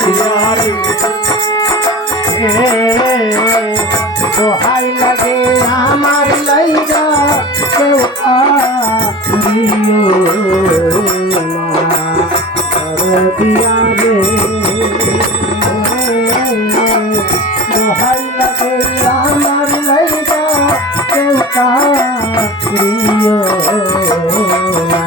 দিয়ারে দোহাই লাগে আমার লাইগা কেউ দিও না দিয়ারে দোহাই লাগে আমার লাইগা কেউ দিও না